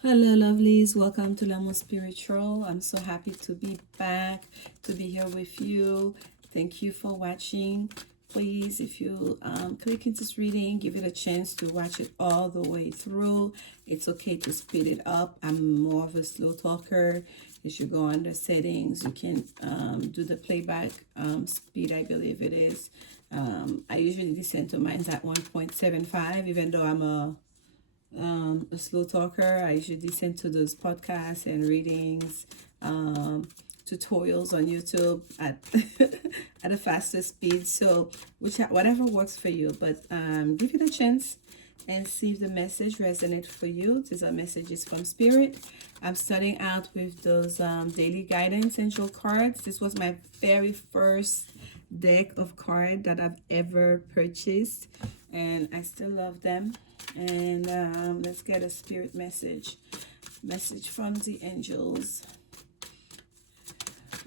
Hello, lovelies. Welcome to Lanmou Spiritual. I'm so happy to be back, to be here with you. Thank you for watching. Please, if you click into this reading, give it a chance to watch it all the way through. It's okay to speed it up. I'm more of a slow talker. As you go under settings, you can do the playback speed, I believe it is. I usually listen to mine at 1.75, even though I'm a slow talker. I usually listen to those podcasts and readings, tutorials on YouTube at at a faster speed. So whatever works for you, but give it a chance and see if the message resonates for you. These are messages from Spirit. I'm starting out with those daily guidance angel cards. This was my very first deck of cards that I've ever purchased, and I still love them. And let's get a spirit message from the angels.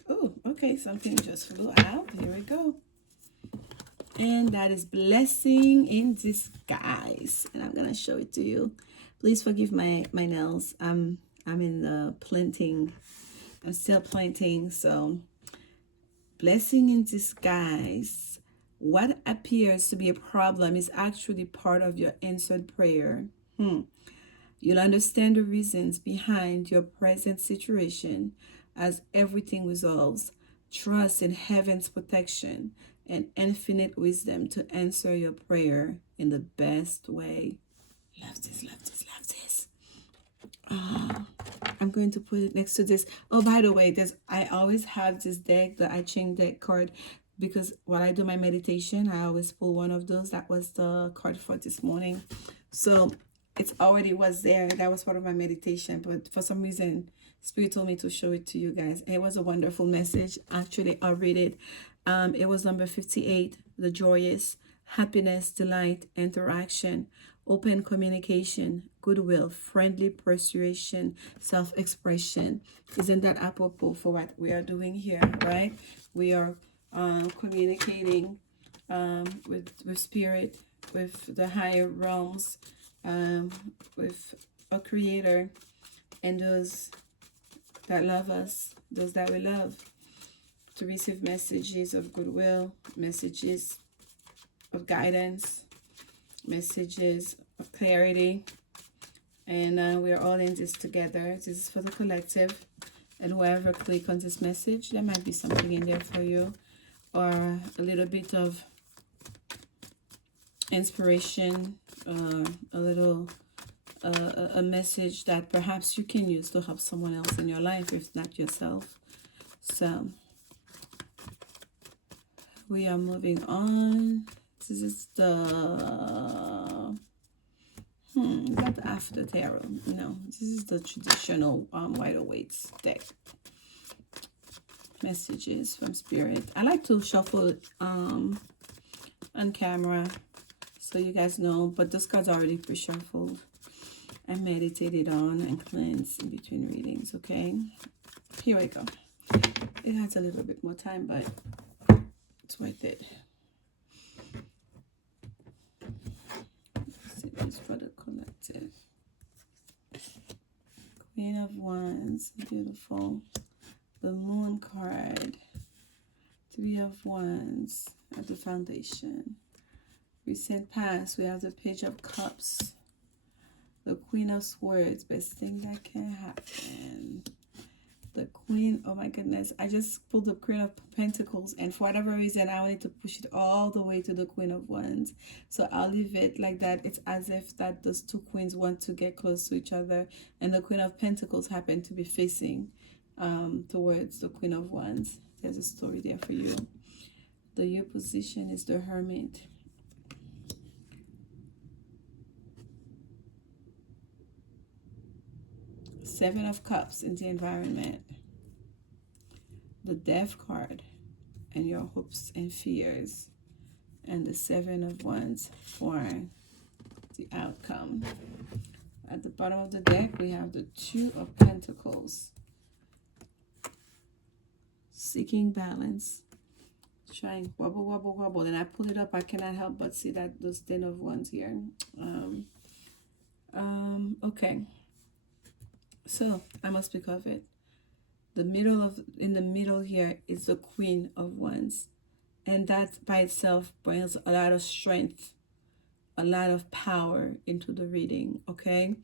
Oh, okay, something just flew out. Here we go. And that is blessing in disguise, and I'm gonna show it to you. Please forgive my nails. I'm in the planting. I'm still planting. So blessing in disguise. What appears to be a problem is actually part of your answered prayer. You'll understand the reasons behind your present situation as everything resolves. Trust in heaven's protection and infinite wisdom to answer your prayer in the best way. Love this, love this, love this. I'm going to put it next to this. Oh, by the way, I always have this deck, the I-Ching deck card, because while I do my meditation, I always pull one of those. That was the card for this morning. So it's already was there. That was part of my meditation, but for some reason, Spirit told me to show it to you guys. It was a wonderful message. Actually, I'll read it. It was number 58, the joyous, happiness, delight, interaction, open communication, goodwill, friendly persuasion, self-expression. Isn't that apropos for what we are doing here, right? We are communicating with spirit, with the higher realms, with a creator, and those that love us, those that we love, to receive messages of goodwill, messages of guidance, messages of clarity. And we are all in this together. This is for the collective. And whoever click on this message, there might be something in there for you, or a little bit of inspiration, a little a message that perhaps you can use to help someone else in your life, if not yourself. So we are moving on. This is the is that the after tarot? No, this is the traditional Rider-Waite's deck. Messages from Spirit. I like to shuffle it on camera so you guys know, but this card's already pre-shuffled. I meditated on and cleansed in between readings. Okay, here we go. It has a little bit more time, but it's worth it. This is for the collective. Queen of Wands, beautiful. The Moon card. Three of Wands at the foundation. Recent past, we have the Page of Cups. The Queen of Swords, best thing that can happen. The Queen, oh my goodness, I just pulled the Queen of Pentacles, and for whatever reason I wanted to push it all the way to the Queen of Wands, so I'll leave it like that. It's as if that those two queens want to get close to each other, and the Queen of Pentacles happen to be facing towards the Queen of Wands. There's a story there for you. The your position is the Hermit. Seven of Cups in the environment. The Death card and your hopes and fears. And the Seven of Wands for the outcome. At the bottom of the deck, we have the Two of Pentacles. Seeking balance. Trying wobble, wobble, wobble. And I pull it up. I cannot help but see that those Ten of Wands here. Okay. So I must speak of it. In the middle here is the Queen of Wands, and that by itself brings a lot of strength, a lot of power into the reading. Okay,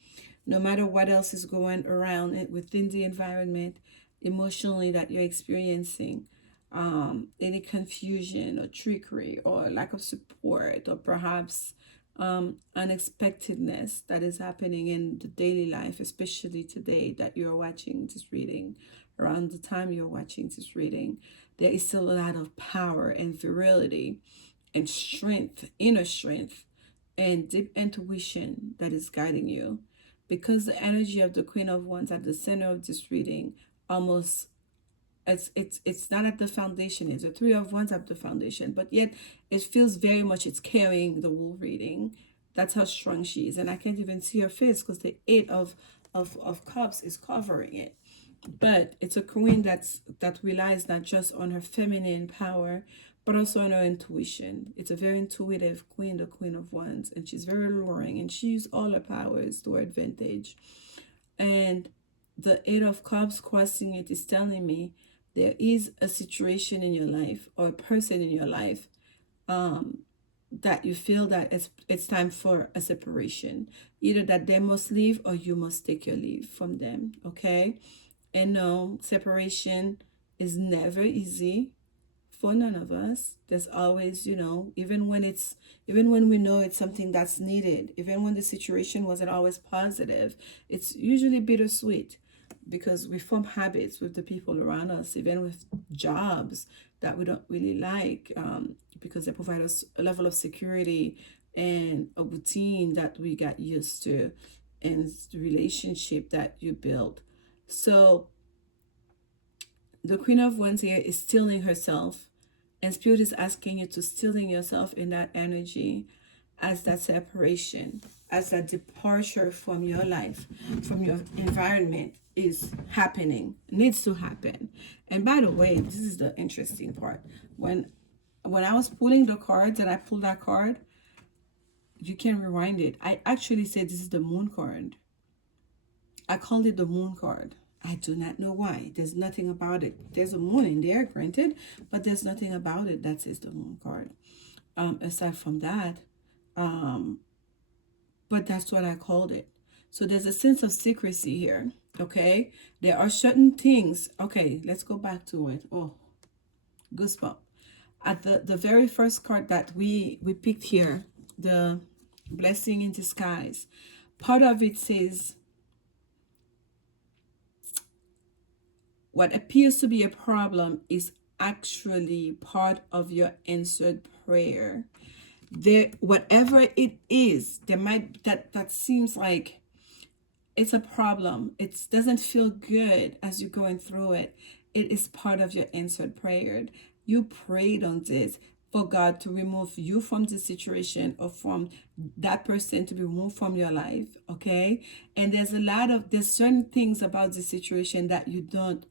no matter what else is going around within the environment emotionally that you're experiencing, any confusion or trickery or lack of support or perhaps unexpectedness that is happening in the daily life, especially today that you're watching this reading, around the time you're watching this reading, there is still a lot of power and virility and strength, inner strength, and deep intuition that is guiding you. Because the energy of the Queen of Wands at the center of this reading almost it's not at the foundation. It's the Three of Wands at the foundation, but yet it feels very much it's carrying the whole reading. That's how strong she is, and I can't even see her face because the Eight of Cups is covering it. But it's a queen that relies not just on her feminine power, but also on her intuition. It's a very intuitive queen, the Queen of Wands, and she's very alluring, and she uses all her powers to her advantage. And the Eight of Cups crossing it is telling me there is a situation in your life or a person in your life that you feel that it's time for a separation. Either that they must leave or you must take your leave from them. Okay? And no, separation is never easy for none of us. There's always, even when we know it's something that's needed, even when the situation wasn't always positive, it's usually bittersweet because we form habits with the people around us, even with jobs that we don't really like, because they provide us a level of security and a routine that we got used to and the relationship that you build. So the Queen of Wands here is stilling herself, and Spirit is asking you to stilling yourself in that energy as that separation, as that departure from your life, from your environment is happening, needs to happen. And by the way, this is the interesting part. When I was pulling the cards and I pulled that card, you can rewind it. I actually said this is the Moon card. I called it the Moon card. I do not know why. There's nothing about it. There's a moon in there, granted, but there's nothing about it that says the Moon card. Aside from that, but that's what I called it. So there's a sense of secrecy here. Okay, there are certain things. Okay, let's go back to it. Oh, goosebump. At the very first card that we picked here, the Blessing in Disguise, part of it says, what appears to be a problem is actually part of your answered prayer. There, whatever it is, there might that seems like it's a problem. It doesn't feel good as you're going through it. It is part of your answered prayer. You prayed on this for God to remove you from the situation or from that person to be removed from your life. Okay, and there's certain things about the situation that you don't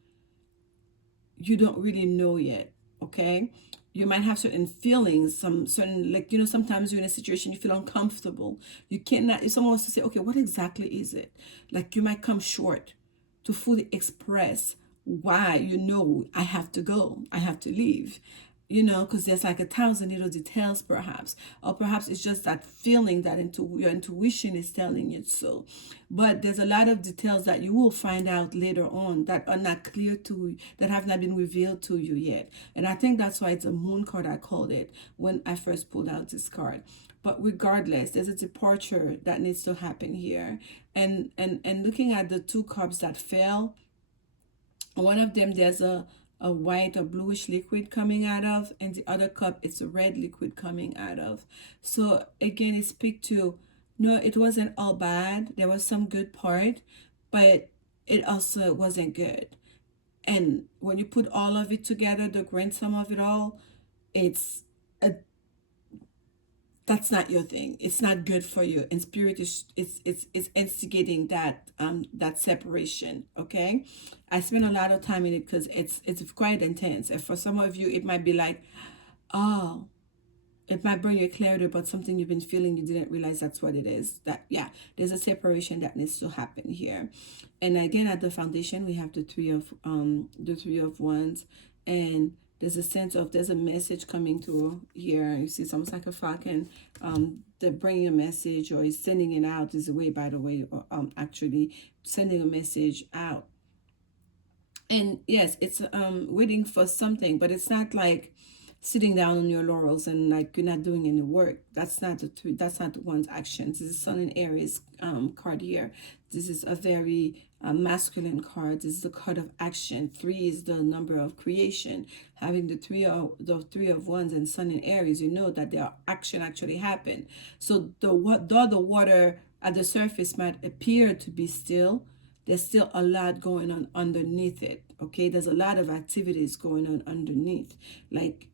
really know yet. Okay, you might have certain feelings, some certain, like, sometimes you're in a situation you feel uncomfortable. You cannot, if someone wants to say, okay, what exactly is it, like, you might come short to fully express why I have to go, I have to leave, because there's like 1,000 little details perhaps, or perhaps it's just that feeling that your intuition is telling you so. But there's a lot of details that you will find out later on that are not clear to you, that have not been revealed to you yet. And I think that's why it's a Moon card, I called it when I first pulled out this card. But regardless, there's a departure that needs to happen here. And looking at the two cups that fell, one of them there's a white or bluish liquid coming out of, and the other cup it's a red liquid coming out of. So again, it speaks to, no, it wasn't all bad. There was some good part, but it also wasn't good. And when you put all of it together, the grand sum of it all, it's a that's not your thing. It's not good for you. And Spirit is it's instigating that separation. Okay, I spend a lot of time in it because it's quite intense. And for some of you, it might be like, oh, it might bring you clarity about something you've been feeling, you didn't realize that's what it is. That, yeah, there's a separation that needs to happen here. And again, at the foundation, we have the three of wands, and there's a sense of, there's a message coming through here. You see, it's almost like a falcon. They're bringing a message, or is sending it out, is a way, by the way, or actually sending a message out. And yes, it's waiting for something, but it's not like sitting down on your laurels and like you're not doing any work. That's not that's not one's actions. This is Sun in Aries card here. This is a very masculine card. This is the card of action. 3 is the number of creation. Having the three of wands and Sun in Aries, you know that their action actually happened. So though the water at the surface might appear to be still, there's still a lot going on underneath it. Okay, there's a lot of activities going on underneath. Like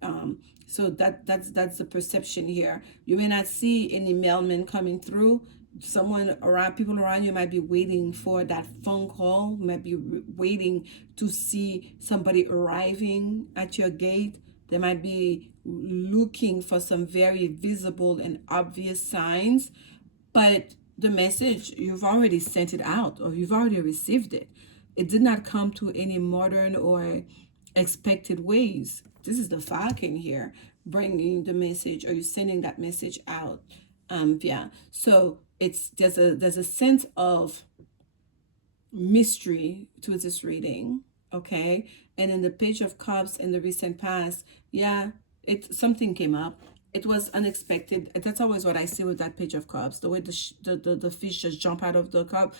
so that's the perception here. You may not see any mailman coming through. Someone around, people around you might be waiting for that phone call, might be waiting to see somebody arriving at your gate. They might be looking for some very visible and obvious signs, but the message, you've already sent it out, or you've already received it. It did not come to any modern or expected ways. This is the falcon here, bringing the message, or you sending that message out. Yeah. So there's a sense of mystery to this reading. Okay. And in the Page of Cups in the recent past, yeah, something came up. It was unexpected. That's always what I see with that Page of Cups. The way the fish just jump out of the cup.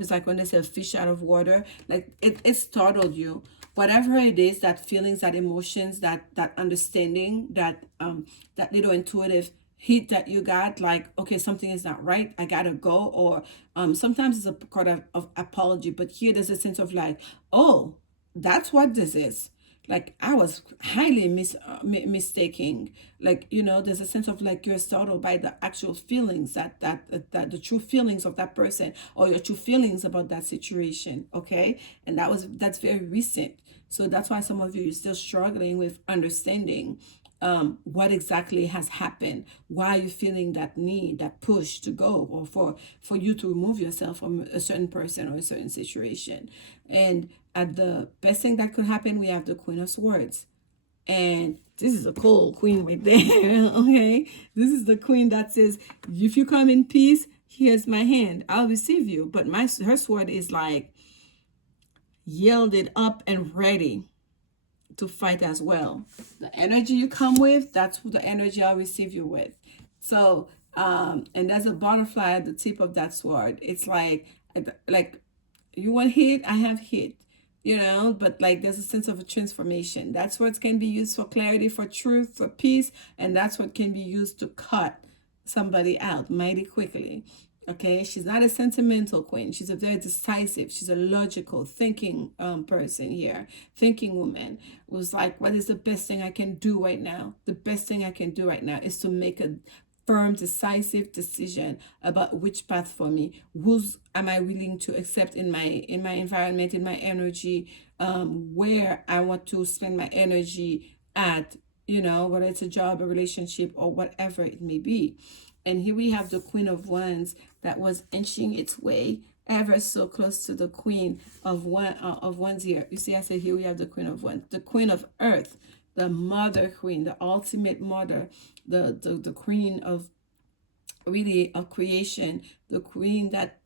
Is like when they say a fish out of water. Like it startled you. Whatever it is, that feelings, that emotions, that understanding, that little intuitive hit that you got, like, okay, something is not right, I gotta go. Or sometimes it's a kind of apology, but here there's a sense of like, oh, that's what this is. Like, I was highly mistaking. Like, there's a sense of like you're startled by the actual feelings, that the true feelings of that person, or your true feelings about that situation. Okay. And that's very recent. So that's why some of you are still struggling with understanding what exactly has happened. Why are you feeling that need, that push to go, or for you to remove yourself from a certain person or a certain situation. And at the best thing that could happen, we have the Queen of Swords. And this is a cool queen right there. Okay, this is the queen that says, if you come in peace, here's my hand, I'll receive you. But her sword is like yielded up and ready to fight as well. The energy you come with, that's the energy I'll receive you with. So and there's a butterfly at the tip of that sword. It's like you want hit, I have hit, but like there's a sense of a transformation. That's what can be used for clarity, for truth, for peace, and that's what can be used to cut somebody out mighty quickly. Okay, she's not a sentimental queen. She's a very decisive, she's a logical thinking person here, thinking woman. It was like, what is the best thing I can do right now? The best thing I can do right now is to make a firm, decisive decision about which path for me. Who's am I willing to accept in my environment, in my energy, where I want to spend my energy at, whether it's a job, a relationship, or whatever it may be. And here we have the Queen of Wands that was inching its way ever so close to the Queen of Wands here. You see, I said here we have the Queen of Wands, the Queen of Earth, the Mother Queen, the ultimate mother, the Queen of creation, the Queen that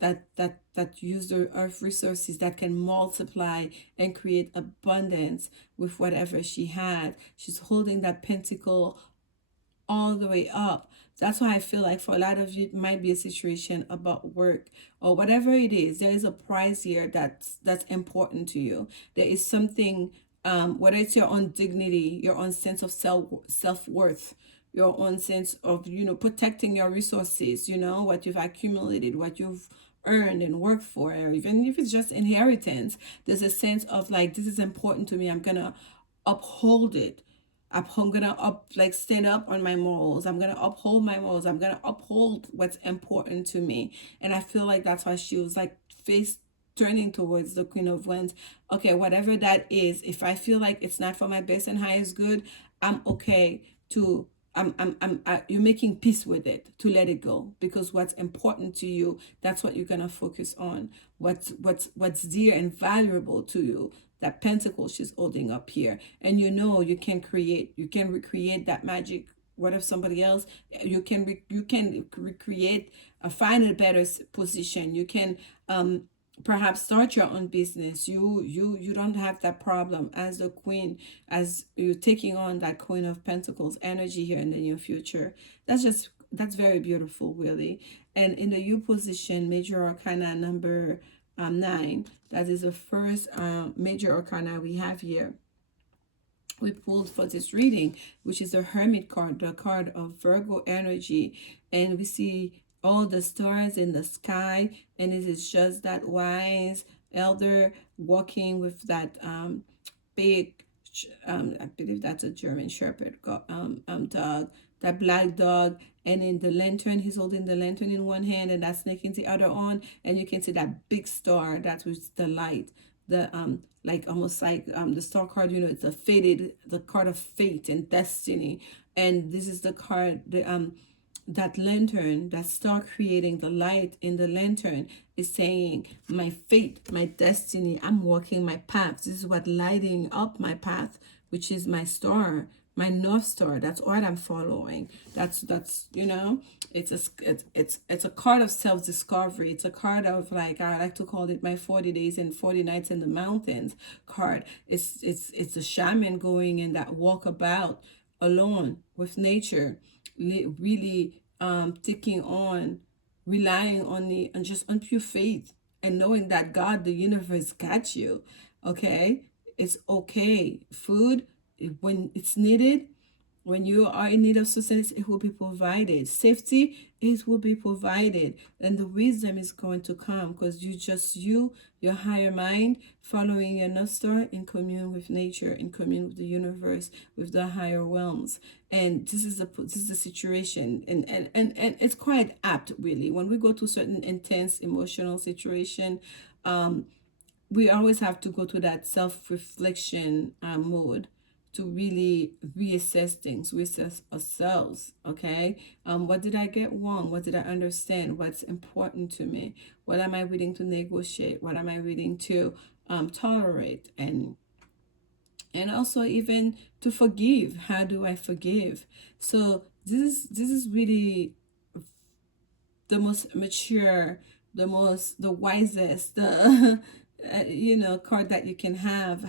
use the earth resources, that can multiply and create abundance with whatever she had. She's holding that pentacle all the way up. That's why I feel like for a lot of you, it might be a situation about work or whatever it is. There is a prize here that's important to you. There is something, whether it's your own dignity, your own sense of self-worth, your own sense of, protecting your resources, what you've accumulated, what you've earned and worked for, or even if it's just inheritance. There's a sense of like, this is important to me. I'm going to uphold it. I'm gonna stand up on my morals. I'm gonna uphold my morals. I'm gonna uphold what's important to me. And I feel like that's why she was like face turning towards the Queen of Wands. Okay, whatever that is, if I feel like it's not for my best and highest good, I'm okay to you're making peace with it, to let it go, because what's important to you, that's what you're gonna focus on. What's dear and valuable to you, that pentacle she's holding up here, and you can create, you can recreate that magic. What if somebody else, you can recreate, find a better position. You can perhaps start your own business. You don't have that problem as the queen, as you're taking on that Queen of Pentacles energy here in the near future. That's very beautiful, really. And in the U position, major arcana number 9, that is the first major arcana we have here, we pulled for this reading, which is the Hermit card, the card of Virgo energy. And we see all the stars in the sky, and it is just that wise elder walking with that big, I believe that's a German Shepherd dog, that black dog. And in the lantern, he's holding the lantern in one hand and that snake in the other on. And you can see that big star, that was the light, the like almost like the star card, it's a faded, the card of fate and destiny. And this is the card, that lantern, that star creating the light in the lantern, is saying, my fate, my destiny, I'm walking my path. This is what lighting up my path, which is my star, my North Star. That's what I'm following. That's it's a card of self-discovery. It's a card of, like, I like to call it my 40 days and 40 nights in the mountains card. It's a shaman going in that walkabout alone with nature, really taking on, relying on just on pure faith, and knowing that God, the universe, got you. Okay, it's okay. Food, when it's needed, when you are in need of sustenance, it will be provided. Safety, it will be provided. And the wisdom is going to come, because your higher mind, following your North Star, in commune with nature, in commune with the universe, with the higher realms. And this is the situation. And it's quite apt, really. When we go to certain intense emotional situation, we always have to go to that self-reflection mode, to really reassess things, reassess ourselves. Okay, what did I get wrong? What did I understand? What's important to me? What am I willing to negotiate? What am I willing to tolerate? And also even to forgive. How do I forgive? So this is really the most mature, the wisest, the card that you can have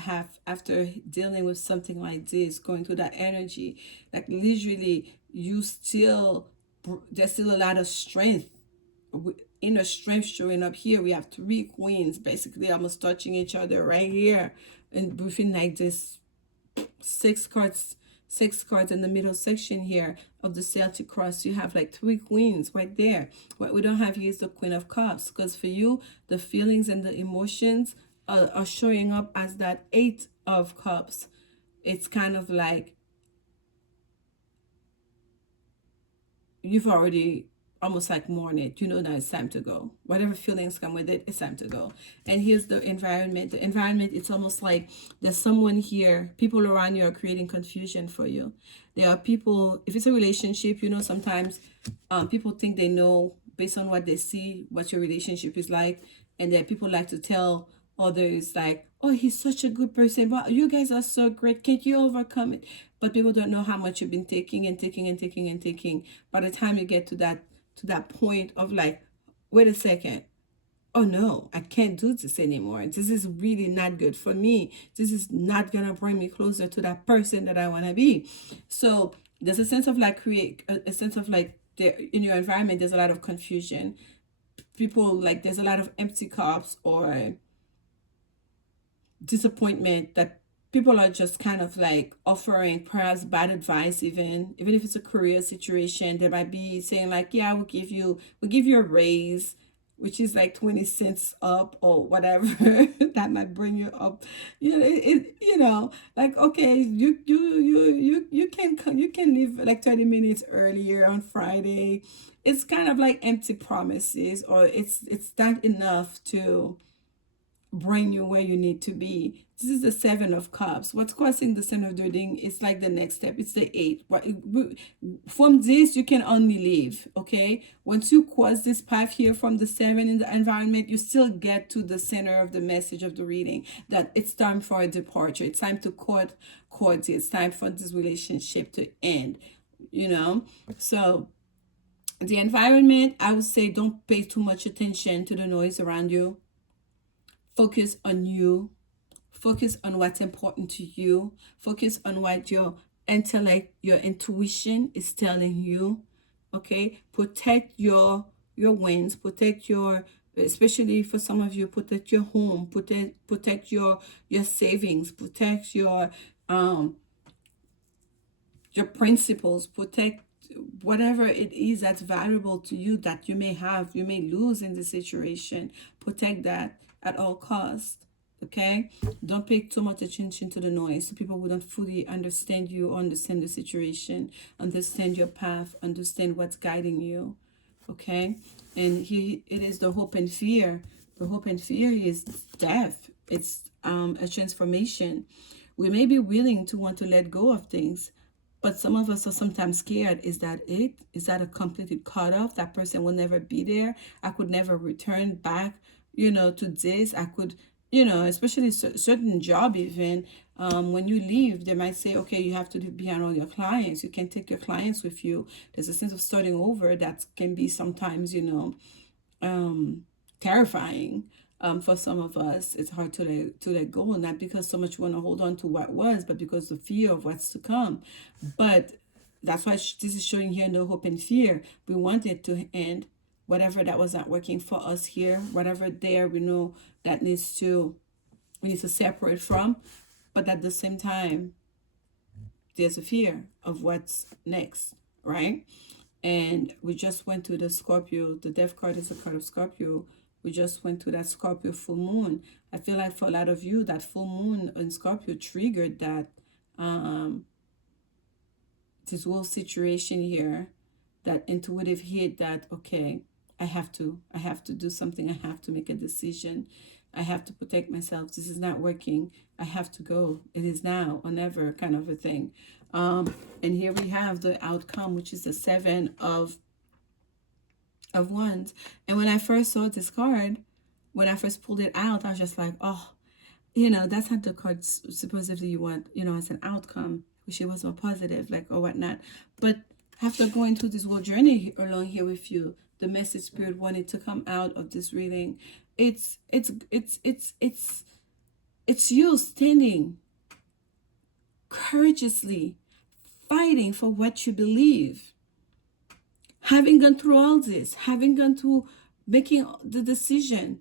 after dealing with something like this, going through that energy. Like, literally, there's still a lot of strength, inner strength showing up here. We have 3 queens basically almost touching each other right here, and within like this 6 cards in the middle section here of the Celtic cross. You have like 3 queens right there. What we don't have here is the Queen of Cups, because for you, the feelings and the emotions are showing up as that 8 of Cups. It's kind of like you've already almost like mourn it. Now it's time to go. Whatever feelings come with it, it's time to go. And here's the environment. The environment, it's almost like there's someone here, people around you are creating confusion for you. There are people, if it's a relationship, sometimes people think they know based on what they see, what your relationship is like. And then people like to tell others, like, oh, he's such a good person, but you guys are so great, can't you overcome it? But people don't know how much you've been taking and taking and taking and taking. By the time you get to that point of like, wait a second, oh no, I can't do this anymore. This is really not good for me. This is not gonna bring me closer to that person that I want to be. So there's a sense of like a sense of like, in your environment there's a lot of confusion. People, like, there's a lot of empty cups or disappointment, that people are just kind of like offering perhaps bad advice. Even if it's a career situation, they might be saying like, yeah, we'll give you a raise, which is like 20 cents up or whatever. That might bring you up, like, okay, you can leave like 30 minutes earlier on Friday. It's kind of like empty promises, or it's not enough to bring you where you need to be. This is the Seven of Cups. What's causing the Seven of Doing is like the next step. It's the eight. From this, you can only leave, okay? Once you cross this path here from the seven in the environment, you still get to the center of the message of the reading, that it's time for a departure. It's time to cut cords. It's time for this relationship to end, you know? So the environment, I would say don't pay too much attention to the noise around you. Focus on you. Focus on what's important to you. Focus on what your intellect, your intuition is telling you. Okay? Protect your wins. Protect your, especially for some of you, protect your home. Protect your savings. Protect your principles. Protect whatever it is that's valuable to you that you may lose in this situation. Protect that at all costs. Okay, don't pay too much attention to the noise, so people who don't fully understand you, understand the situation, understand your path, understand what's guiding you. Okay, and here it is, the hope and fear. The hope and fear is death. It's a transformation. We may be willing to want to let go of things, but some of us are sometimes scared. Is that it? Is that a completely cut off? That person will never be there. I could never return back, to this. I could, especially certain job even. When you leave, they might say, okay, you have to leave behind all your clients. You can't take your clients with you. There's a sense of starting over that can be sometimes, terrifying. For some of us, it's hard to let go, not because so much we want to hold on to what was, but because the fear of what's to come. But that's why this is showing here no hope and fear. We want it to end. Whatever that was not working for us here, whatever there we know that we need to separate from. But at the same time, there's a fear of what's next, right? And we just went to the Scorpio. The Death card is a card of Scorpio. We just went to that Scorpio full moon. I feel like for a lot of you, that full moon in Scorpio triggered that this whole situation here, that intuitive hit that, okay, I have to do something. I have to make a decision. I have to protect myself. This is not working. I have to go. It is now or never, kind of a thing. And here we have the outcome, which is the Seven of Wands. And when I first saw this card, when I first pulled it out, I was just like, oh, that's not the card supposedly you want, as an outcome. Wish it was more positive, like, or whatnot. But after going through this whole journey along here with you, the message Spirit wanted to come out of this reading, it's you standing courageously, fighting for what you believe. Having gone through all this, having gone through making the decision,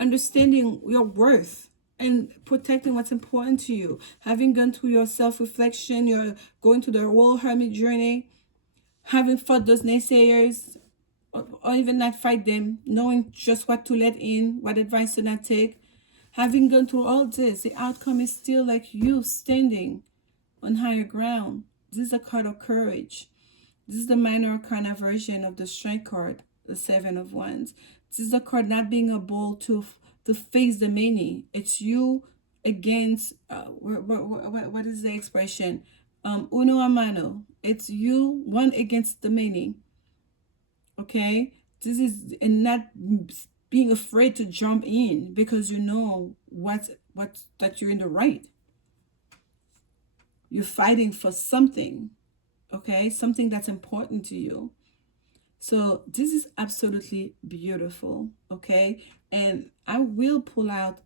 understanding your worth, and protecting what's important to you, having gone through your self-reflection, you're going through the whole hermit journey, having fought those naysayers, or even not fight them, knowing just what to let in, what advice to not take. Having gone through all this, the outcome is still like you standing on higher ground. This is a card of courage. This is the minor arcana version of the Strength card, the Seven of Wands. This is the card not being able to face the many. It's you against, what is the expression? Uno a mano. It's you, one against the many. Okay? This is, and not being afraid to jump in because you know that you're in the right. You're fighting for something. Okay? Something that's important to you. So this is absolutely beautiful. Okay? And I will pull out,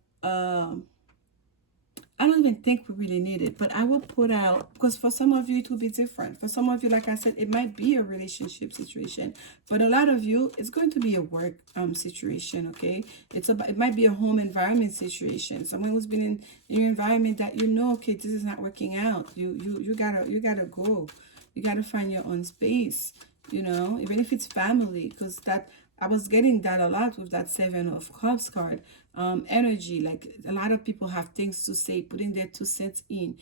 I don't even think we really need it, but I will put out, because for some of you it will be different. For some of you, like I said, it might be a relationship situation, but a lot of you, it's going to be a work situation. Okay, it might be a home environment situation. Someone who's been in your environment that okay, this is not working out. You gotta go. You gotta find your own space. Even if it's family, because that. I was getting that a lot with that Seven of Cups card. Energy, like a lot of people have things to say, putting their 2 cents in,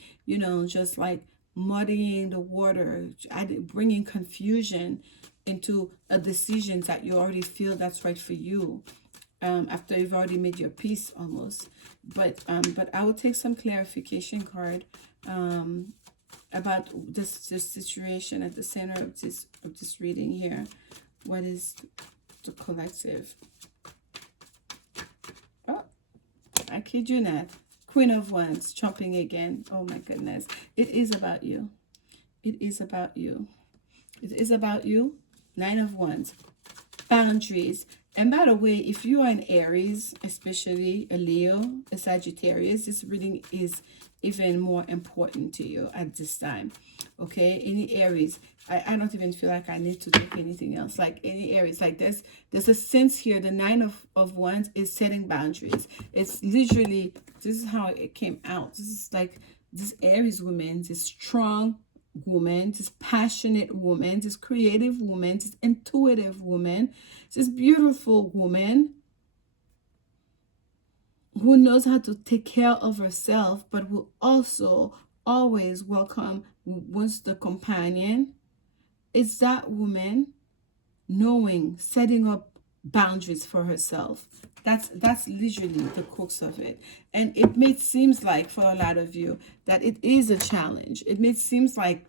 just like muddying the water, bringing confusion into a decision that you already feel that's right for you. after you've already made your peace almost. But I will take some clarification card about this situation at the center of this reading here. What is the collective? Oh, I kid you not. Queen of Wands jumping again. Oh my goodness. It is about you. It is about you. It is about you. Nine of Wands. Boundaries. And by the way, if you are an Aries, especially a Leo, a Sagittarius, this reading is even more important to you at this time. Okay, any Aries, I don't even feel like I need to take anything else. Like any Aries, like there's a sense here. The Nine of Wands is setting boundaries. It's literally, this is how it came out. This is like this Aries woman, this strong woman, this passionate woman, this creative woman, this intuitive woman, this beautiful woman who knows how to take care of herself, but will also always welcome once the companion. It's that woman knowing, setting up boundaries for herself. That's literally the crux of it. And it may seem like for a lot of you that it is a challenge. It may seem like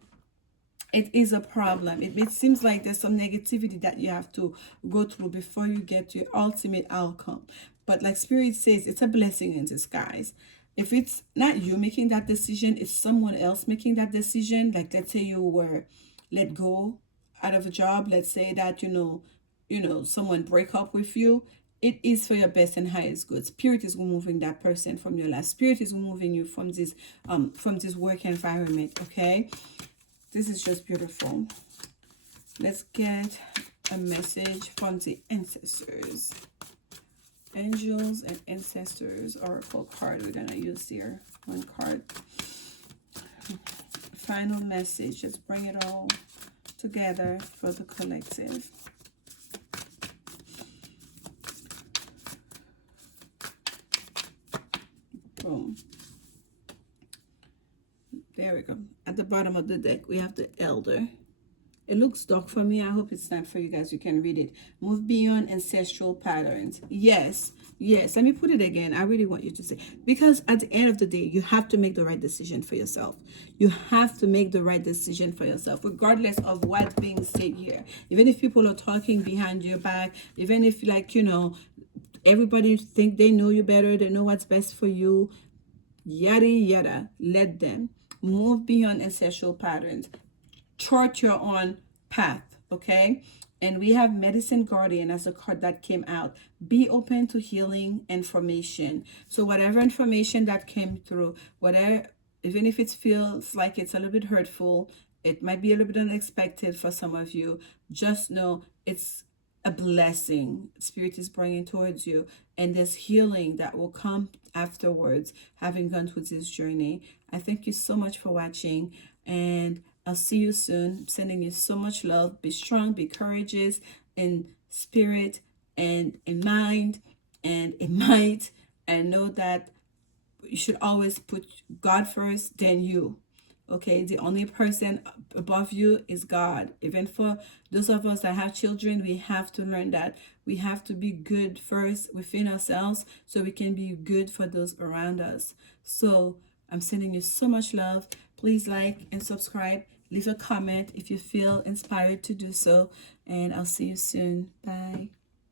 it is a problem. It may seem like there's some negativity that you have to go through before you get to your ultimate outcome. But like Spirit says, it's a blessing in disguise. If it's not you making that decision, it's someone else making that decision. Like let's say you were let go out of a job. Let's say that someone break up with you. It is for your best and highest good. Spirit is removing that person from your life. Spirit is removing you from this work environment. Okay, this is just beautiful. Let's get a message from the ancestors. Angels and ancestors, oracle card we're gonna use here. One card. Final message. Let's bring it all together for the collective. Boom. There we go. At the bottom of the deck, we have the Elder. It looks dark for me. I hope it's not for you guys. You can read it. Move beyond ancestral patterns. Yes. Yes. Let me put it again. I really want you to say. Because at the end of the day, you have to make the right decision for yourself. You have to make the right decision for yourself, regardless of what's being said here. Even if people are talking behind your back, even if everybody think they know you better, they know what's best for you, yada, yada, let them. Move beyond ancestral patterns. Chart your own path, okay? And we have Medicine Guardian as a card that came out. Be open to healing information. So whatever information that came through, whatever, even if it feels like it's a little bit hurtful, it might be a little bit unexpected for some of you, just know it's a blessing Spirit is bringing towards you, and there's healing that will come afterwards, having gone through this journey. I thank you so much for watching, and I'll see you soon. Sending you so much love. Be strong, be courageous in spirit and in mind and in might, and know that you should always put God first, then you. Okay, the only person above you is God. Even for those of us that have children, we have to learn that we have to be good first within ourselves so we can be good for those around us. So I'm sending you so much love. Please like and subscribe. Leave a comment if you feel inspired to do so. And I'll see you soon. Bye.